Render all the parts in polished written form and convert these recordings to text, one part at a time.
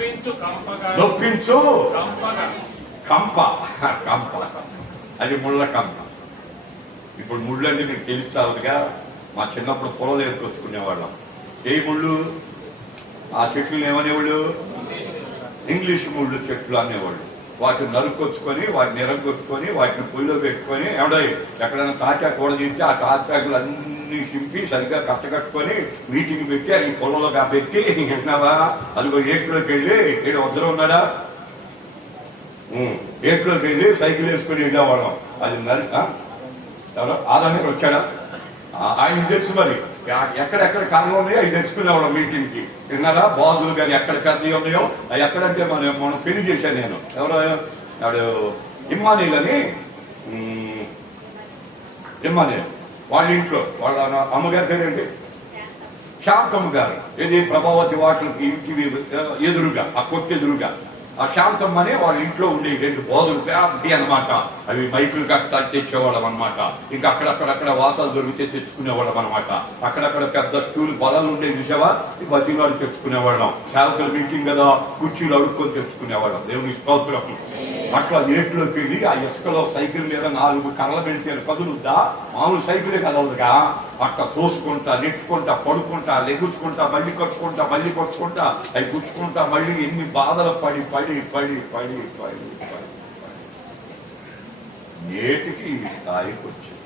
నొప్పించు కంప కంప అది ముళ్ళ కంప. ఇప్పుడు ముళ్ళు అంటే మీకు తెలిసాలిగా. మా చిన్నప్పుడు పొలం ఏర్కొచ్చుకునేవాళ్ళం. ఏ ముళ్ళు? ఆ చెట్లు ఏమనేవాళ్ళు? ఇంగ్లీష్ ముళ్ళు చెట్లు అనేవాళ్ళు. వాటిని నరుక్కొచ్చుకొని వాటిని ఎరగొచ్చుకొని వాటిని పొయ్యిలో పెట్టుకొని ఎక్కడైనా తాటాకు కూడా తింటే ఆ తాటాకులు అన్ని చింపి సరిగ్గా కట్టకట్టుకొని మీటింగ్ పెట్టి అది పొలంలో పెట్టి విన్నావా? అదిగో ఏట్లోకి వెళ్ళి వద్దరు ఉన్నాడా? ఏట్లోకి వెళ్ళి సైకిల్ వేసుకొని వెళ్ళేవాళ్ళం. అది ఎవరో ఆదానికి వచ్చాడా? ఆయన తెలుసు మరి ఎక్కడెక్కడ కాళ్ళు ఉన్నాయో అవి తెచ్చుకునేవాళ్ళం మీటింగ్కి. విన్నారా? బాధులు కానీ ఎక్కడ పెద్దవి ఉన్నాయో అవి ఎక్కడంటే మనం పెళ్లి చేశాను నేను. ఎవరో వాడు ఇమ్మానీల్ అని, ఇమ్మానీల్ వాళ్ళ ఇంట్లో వాళ్ళ అమ్మగారి పేరేంటి? శాంతమ్మ గారు. ఏది ప్రభావతి వాటికి ఇంటికి ఎదురుగా, ఆ కొట్టు ఎదురుగా ఆ శాంతమ్మనే వాళ్ళ ఇంట్లో ఉండే 2 బోధులు పెద్ద అనమాట. అవి మైకులు కట్ట తెచ్చేవాళ్ళం అనమాట. ఇంకా అక్కడక్కడ వాసాలు దొరికితే తెచ్చుకునేవాళ్ళం అనమాట. అక్కడక్కడ పెద్ద స్టూల్ బలాలు ఉండేవి చూసావా? బతిలాడు తెచ్చుకునేవాళ్ళం. సేవకుల మీటింగ్ కదా, కుర్చీలు అడుక్కొని తెచ్చుకునేవాళ్ళం. దేవుని స్తోత్రం. అట్లా ఏట్లోకి వెళ్ళి ఆ ఇసుకలో సైకిల్ మీద 4 కర్రలు పెడితే కదులుద్దా? మామూలు సైకిలే కదలదుగా. అట్లా తోసుకుంటా, నెట్టుకుంటా, పడుకుంటా, లెగుచ్చుకుంటా, మళ్ళీ కట్టుకుంటా, మళ్ళీ కొట్టుకుంటా, అవి గుచ్చుకుంటా, మళ్ళీ ఎన్ని బాధలు పడి పడి పడి పడి పడి పడి నేటికి ఈ స్థాయికి వచ్చింది.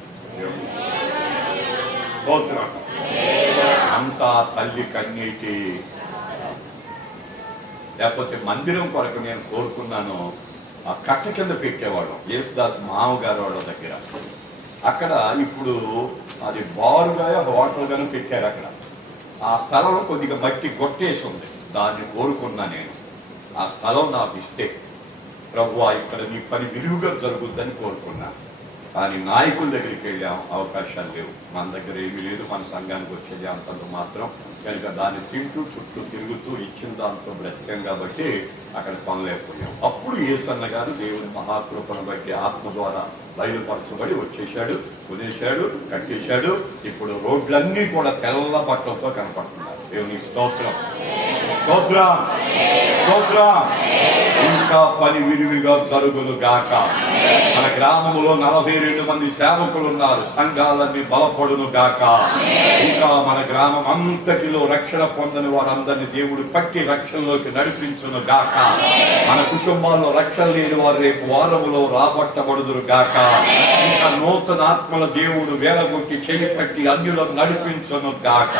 అంతా తల్లి కన్నీటి. లేకపోతే మందిరం కొరకు నేను కోరుకున్నాను. ఆ కట్ట కింద పెట్టేవాళ్ళం యేసుదాస్ మామగారు వాళ్ళ దగ్గర. అక్కడ ఇప్పుడు అది బారుగా హోటల్గానే పెట్టారు. అక్కడ ఆ స్థలంలో కొద్దిగా మట్టి కొట్టేసి ఉంది. దాన్ని కోరుకున్నా నేను. ఆ స్థలం నాకు ఇస్తే ప్రభువా ఇక్కడ నీ పని విరివిగా జరుగుద్దని కోరుకున్నా. కానీ నాయకుల దగ్గరికి వెళ్ళాం, అవకాశాలు లేవు. మన దగ్గర ఏమీ లేదు. మన సంఘానికి వచ్చేది అంతంత మాత్రం. కనుక దాన్ని తింటూ చుట్టూ తిరుగుతూ ఇచ్చిన దాంతో బ్రతికాం కాబట్టి అక్కడ పనలేకపోయాం. అప్పుడు యేసన్న గారు దేవుని మహాకృపను బట్టి ఆత్మ ద్వారా బయలుపరచబడి వచ్చేసాడు, కొనేశాడు, కట్టేశాడు. ఇప్పుడు రోడ్లన్నీ కూడా తెల్ల బట్టలతో కనపడుతున్నారు. దేవుని స్తోత్రం, స్తోత్రం, స్తోత్రం. ఇంకా పని విరివిగా జరుగును గాక. మన గ్రామంలో 42 మంది సేవకులు ఉన్నారు. సంఘాలన్నీ బలపడును గాక. ఇంకా మన గ్రామం అంతటిలో రక్షణ పొందని వారందరినీ దేవుడు పట్టి రక్షణలోకి నడిపించును గాక. మన కుటుంబాల్లో రక్షణ లేని వారు రేపు వారములో రాబట్టబడుదురు గాక. ఇంకా నూతన ఆత్మల దేవుడు వేలగొట్టి చేయి పట్టి అన్యులను నడిపించును గాక.